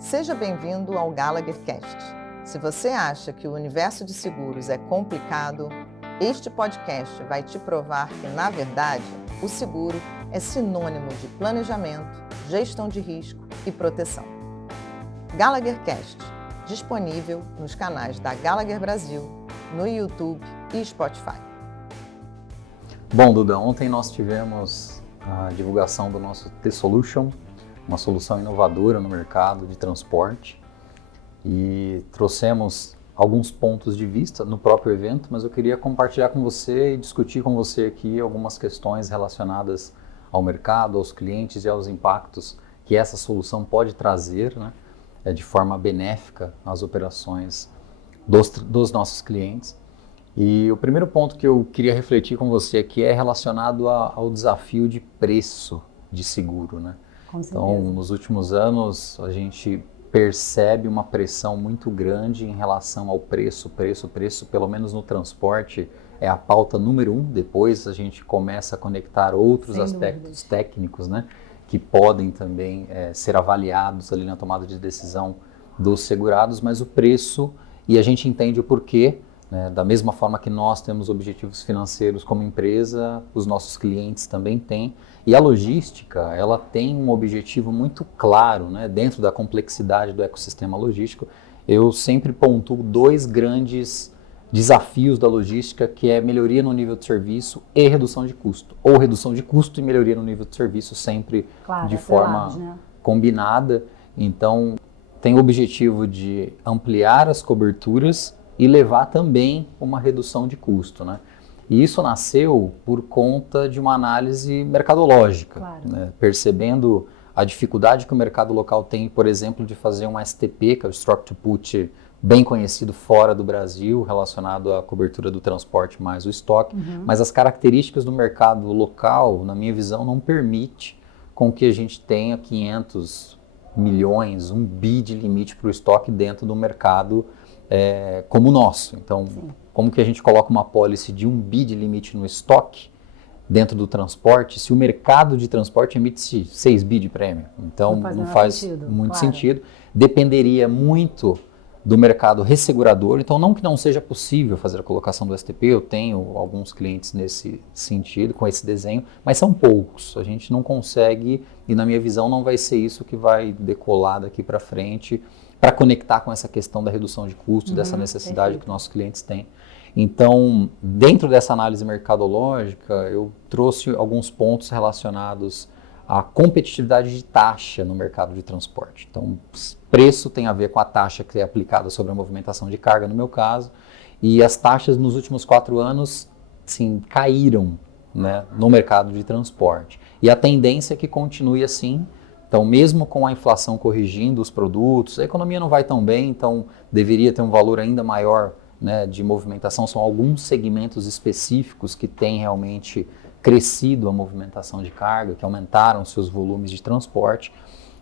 Seja bem-vindo ao Gallagher Cast. Se você acha que o universo de seguros é complicado, este podcast vai te provar que, na verdade, o seguro é sinônimo de planejamento, gestão de risco e proteção. Gallagher Cast, disponível nos canais da Gallagher Brasil, no YouTube e Spotify. Bom, Duda, ontem nós tivemos a divulgação do nosso T-Solution, uma solução inovadora no mercado de transporte, e trouxemos alguns pontos de vista no próprio evento, mas eu queria compartilhar com você e discutir com você aqui algumas questões relacionadas ao mercado, aos clientes e aos impactos que essa solução pode trazer, né, de forma benéfica às operações dos nossos clientes. E o primeiro ponto que eu queria refletir com você aqui é relacionado ao desafio de preço de seguro, né? Então, nos últimos anos, a gente percebe uma pressão muito grande em relação ao preço, pelo menos no transporte, é a pauta número 1. Depois a gente começa a conectar outros aspectos técnicos, né, que podem também ser avaliados ali na tomada de decisão dos segurados, mas o preço, e a gente entende o porquê, né, da mesma forma que nós temos objetivos financeiros como empresa, os nossos clientes também têm. E a logística, ela tem um objetivo muito claro, né, dentro da complexidade do ecossistema logístico. Eu sempre pontuo dois grandes desafios da logística, que é melhoria no nível de serviço e redução de custo. Ou redução de custo e melhoria no nível de serviço, sempre de forma combinada. Então, tem o objetivo de ampliar as coberturas e levar também uma redução de custo, né? E isso nasceu por conta de uma análise mercadológica, né? Percebendo a dificuldade que o mercado local tem, por exemplo, de fazer um STP, que é o Struct to Put, bem conhecido fora do Brasil, relacionado à cobertura do transporte mais o estoque, mas as características do mercado local, na minha visão, não permite com que a gente tenha 500 milhões, 1 bi de limite para o estoque dentro do mercado como o nosso. Então, como que a gente coloca uma policy de 1 bi de limite no estoque dentro do transporte, se o mercado de transporte emite 6 bi de prêmio? Então, não faz muito sentido. Dependeria muito do mercado ressegurador. Então, não que não seja possível fazer a colocação do STP, eu tenho alguns clientes nesse sentido, com esse desenho, mas são poucos. A gente não consegue, e na minha visão não vai ser isso que vai decolar daqui para frente, para conectar com essa questão da redução de custos, dessa necessidade que nossos clientes têm. Então, dentro dessa análise mercadológica, eu trouxe alguns pontos relacionados à competitividade de taxa no mercado de transporte. Então, preço tem a ver com a taxa que é aplicada sobre a movimentação de carga, no meu caso, e as taxas nos últimos 4 anos, sim, caíram, né, no mercado de transporte. E a tendência é que continue assim. Então, mesmo com a inflação corrigindo os produtos, a economia não vai tão bem, então deveria ter um valor ainda maior, né, de movimentação. São alguns segmentos específicos que têm realmente crescido a movimentação de carga, que aumentaram seus volumes de transporte,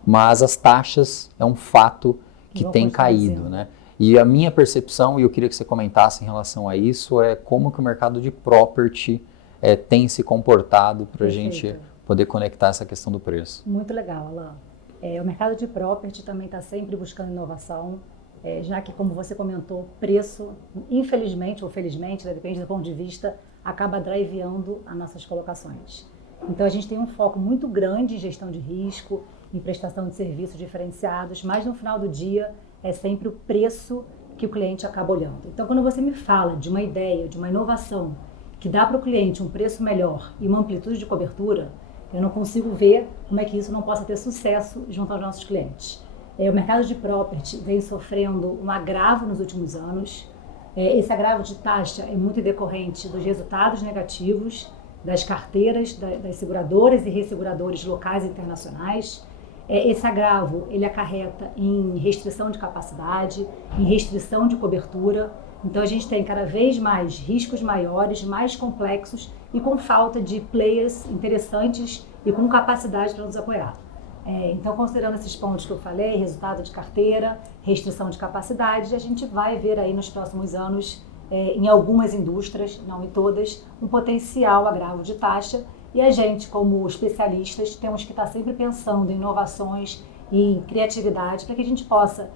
mas as taxas é um fato que tem caído, né? E a minha percepção, e eu queria que você comentasse em relação a isso, é como que o mercado de property tem se comportado para a gente poder conectar essa questão do preço. Muito legal, Alain. O mercado de property também está sempre buscando inovação, já que, como você comentou, preço, infelizmente ou felizmente, né, depende do ponto de vista, acaba driveando as nossas colocações. Então, a gente tem um foco muito grande em gestão de risco, em prestação de serviços diferenciados, mas no final do dia é sempre o preço que o cliente acaba olhando. Então, quando você me fala de uma ideia, de uma inovação que dá para o cliente um preço melhor e uma amplitude de cobertura, eu não consigo ver como é que isso não possa ter sucesso junto aos nossos clientes. O mercado de property vem sofrendo um agravo nos últimos anos. Esse agravo de taxa é muito decorrente dos resultados negativos das carteiras das seguradoras e resseguradoras locais e internacionais. Esse agravo ele acarreta em restrição de capacidade, em restrição de cobertura. Então a gente tem cada vez mais riscos maiores, mais complexos e com falta de players interessantes e com capacidade para nos apoiar. Então, considerando esses pontos que eu falei, resultado de carteira, restrição de capacidade, a gente vai ver aí nos próximos anos, em algumas indústrias, não em todas, um potencial agravo de taxa. E a gente, como especialistas, temos que estar sempre pensando em inovações, e em criatividade para que a gente possa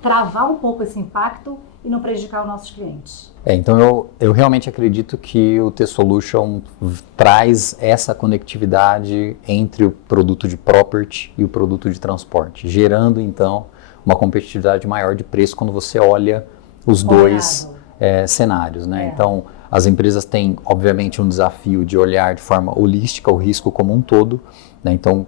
travar um pouco esse impacto e não prejudicar os nossos clientes. Então eu realmente acredito que o T-Solution traz essa conectividade entre o produto de property e o produto de transporte, gerando então uma competitividade maior de preço quando você olha os dois cenários, né? Então as empresas têm obviamente um desafio de olhar de forma holística o risco como um todo, né? Então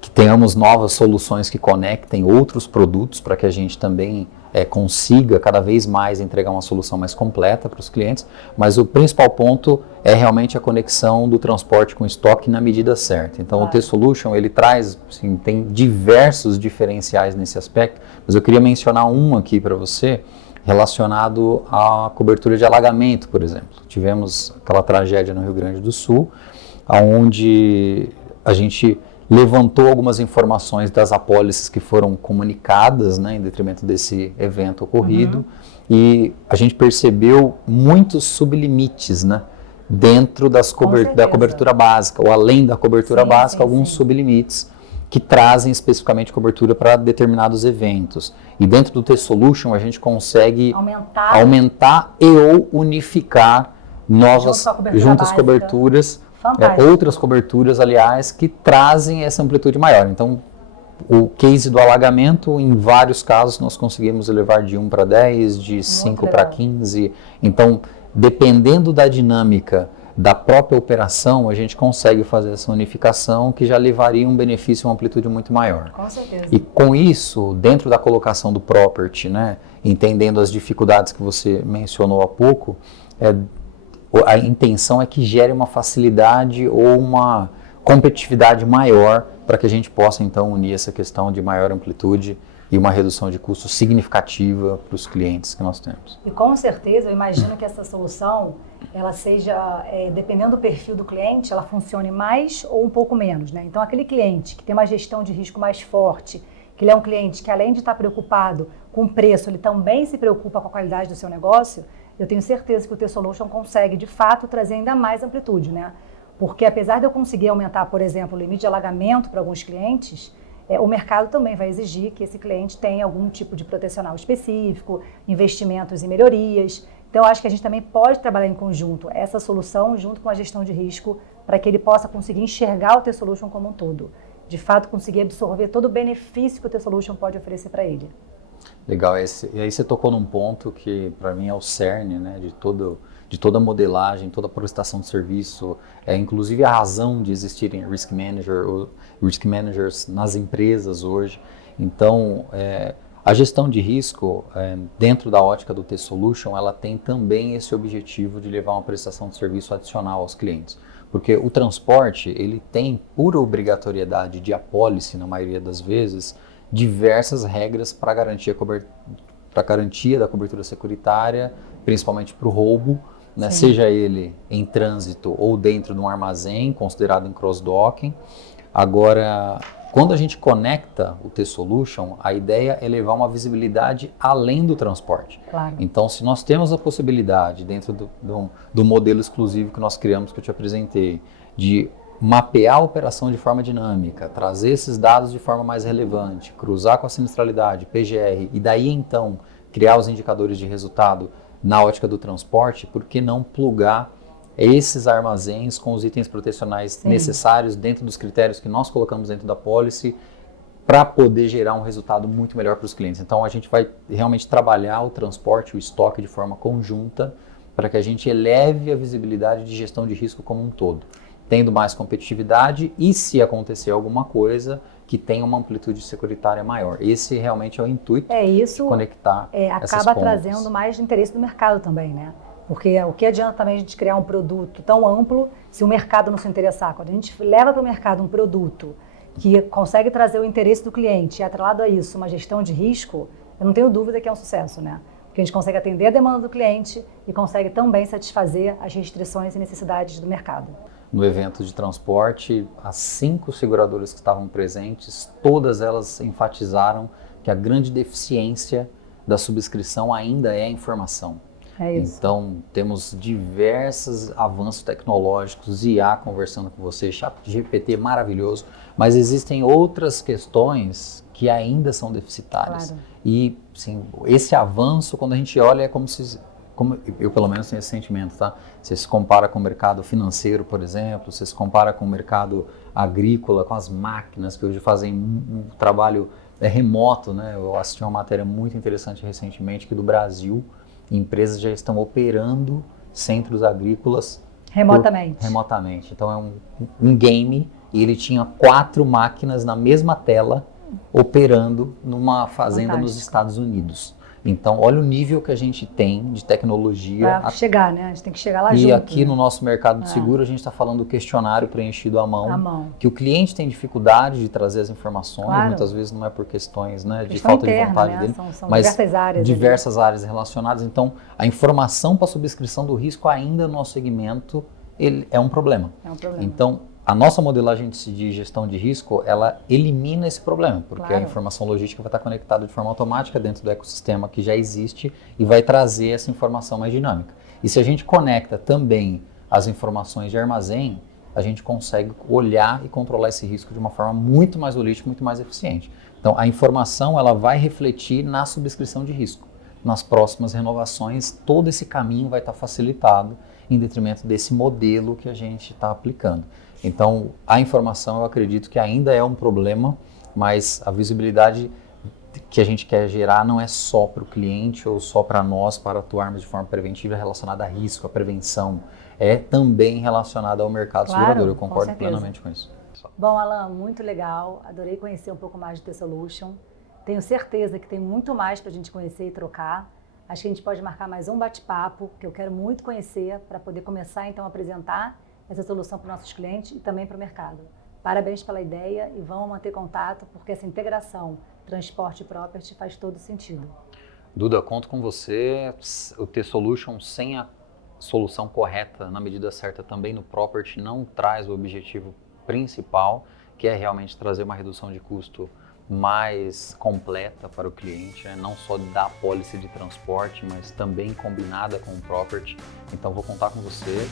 que tenhamos novas soluções que conectem outros produtos para que a gente também consiga cada vez mais entregar uma solução mais completa para os clientes, mas o principal ponto é realmente a conexão do transporte com o estoque na medida certa. Então o T-Solution, ele traz, assim, tem diversos diferenciais nesse aspecto, mas eu queria mencionar um aqui para você, relacionado à cobertura de alagamento, por exemplo. Tivemos aquela tragédia no Rio Grande do Sul, onde a gente levantou algumas informações das apólices que foram comunicadas, né, em detrimento desse evento ocorrido, e a gente percebeu muitos sublimites, né, dentro da cobertura básica, ou além da cobertura básica, alguns sublimites que trazem especificamente cobertura para determinados eventos. E dentro do T-Solution a gente consegue aumentar e ou unificar novas, junto às coberturas, outras coberturas, aliás, que trazem essa amplitude maior. Então, o case do alagamento, em vários casos, nós conseguimos elevar de 1 para 10, de 5 para 15. Então, dependendo da dinâmica da própria operação, a gente consegue fazer essa unificação que já levaria um benefício, uma amplitude muito maior. Com certeza. E com isso, dentro da colocação do property, né, entendendo as dificuldades que você mencionou há pouco, a intenção é que gere uma facilidade ou uma competitividade maior para que a gente possa, então, unir essa questão de maior amplitude e uma redução de custo significativa para os clientes que nós temos. E com certeza, eu imagino que essa solução, ela seja, dependendo do perfil do cliente, ela funcione mais ou um pouco menos, né? Então, aquele cliente que tem uma gestão de risco mais forte, que ele é um cliente que, além de estar preocupado com o preço, ele também se preocupa com a qualidade do seu negócio, eu tenho certeza que o T-Solution consegue, de fato, trazer ainda mais amplitude, né? Porque apesar de eu conseguir aumentar, por exemplo, o limite de alagamento para alguns clientes, o mercado também vai exigir que esse cliente tenha algum tipo de protecional específico, investimentos em melhorias. Então, eu acho que a gente também pode trabalhar em conjunto essa solução junto com a gestão de risco para que ele possa conseguir enxergar o T-Solution como um todo. De fato, conseguir absorver todo o benefício que o T-Solution pode oferecer para ele. Legal, e aí você tocou num ponto que para mim é o cerne, né, de toda a modelagem, toda a prestação de serviço, inclusive a razão de existirem risk managers nas empresas hoje. Então, a gestão de risco, dentro da ótica do T-Solution, ela tem também esse objetivo de levar uma prestação de serviço adicional aos clientes. Porque o transporte, ele tem, por obrigatoriedade de apólice, na maioria das vezes, diversas regras para garantia da cobertura securitária, principalmente para o roubo, né? Seja ele em trânsito ou dentro de um armazém, considerado em cross-docking. Agora, quando a gente conecta o T-Solution, a ideia é levar uma visibilidade além do transporte. Claro. Então, se nós temos a possibilidade, dentro do modelo exclusivo que nós criamos, que eu te apresentei, de mapear a operação de forma dinâmica, trazer esses dados de forma mais relevante, cruzar com a sinistralidade, PGR, e daí então criar os indicadores de resultado na ótica do transporte, por que não plugar esses armazéns com os itens protecionais necessários dentro dos critérios que nós colocamos dentro da policy para poder gerar um resultado muito melhor para os clientes. Então a gente vai realmente trabalhar o transporte, o estoque de forma conjunta para que a gente eleve a visibilidade de gestão de risco como um todo, tendo mais competitividade e, se acontecer alguma coisa, que tenha uma amplitude securitária maior. Esse realmente é o intuito de conectar essas acaba pontas. trazendo mais interesse do mercado também, né? Porque o que adianta também a gente criar um produto tão amplo se o mercado não se interessar? Quando a gente leva para o mercado um produto que consegue trazer o interesse do cliente e, atrelado a isso, uma gestão de risco, eu não tenho dúvida que é um sucesso, né? Porque a gente consegue atender a demanda do cliente e consegue também satisfazer as restrições e necessidades do mercado. No evento de transporte, as 5 seguradoras que estavam presentes, todas elas enfatizaram que a grande deficiência da subscrição ainda é a informação. É isso. Então, temos diversos avanços tecnológicos, IA conversando com você, ChatGPT maravilhoso, mas existem outras questões que ainda são deficitárias. Claro. E, sim, esse avanço, quando a gente olha, é como eu pelo menos tenho esse sentimento, tá? Você se compara com o mercado financeiro, por exemplo, você se compara com o mercado agrícola, com as máquinas que hoje fazem um trabalho remoto, né? Eu assisti uma matéria muito interessante recentemente que do Brasil, empresas já estão operando centros agrícolas remotamente. Então é um game e ele tinha 4 máquinas na mesma tela operando numa fazenda nos Estados Unidos. Então, olha o nível que a gente tem de tecnologia. Para chegar, né? A gente tem que chegar lá e junto. E aqui no nosso mercado de seguro, a gente está falando do questionário preenchido à mão, que o cliente tem dificuldade de trazer as informações, muitas vezes não é por questões, né, de falta interna, de vontade, né, dele, são mas diversas áreas relacionadas. Então, a informação para subscrição do risco ainda no nosso segmento é um problema. Então, a nossa modelagem de gestão de risco, ela elimina esse problema, porque a informação logística vai estar conectada de forma automática dentro do ecossistema que já existe e vai trazer essa informação mais dinâmica. E se a gente conecta também as informações de armazém, a gente consegue olhar e controlar esse risco de uma forma muito mais holística, muito mais eficiente. Então, a informação ela vai refletir na subscrição de risco. Nas próximas renovações, todo esse caminho vai estar facilitado em detrimento desse modelo que a gente está aplicando. Então, a informação eu acredito que ainda é um problema, mas a visibilidade que a gente quer gerar não é só para o cliente ou só para nós, para atuarmos de forma preventiva relacionada a risco, a prevenção, é também relacionada ao mercado segurador. Eu concordo plenamente com isso. Bom, Alan, muito legal. Adorei conhecer um pouco mais do T-Solution. Tenho certeza que tem muito mais para a gente conhecer e trocar. Acho que a gente pode marcar mais um bate-papo, que eu quero muito conhecer, para poder começar então a apresentar essa solução para os nossos clientes e também para o mercado. Parabéns pela ideia e vamos manter contato, porque essa integração transporte e property faz todo sentido. Duda, conto com você. O T-Solution sem a solução correta, na medida certa também no property, não traz o objetivo principal, que é realmente trazer uma redução de custo mais completa para o cliente, né? Não só da apólice de transporte, mas também combinada com o property. Então vou contar com você.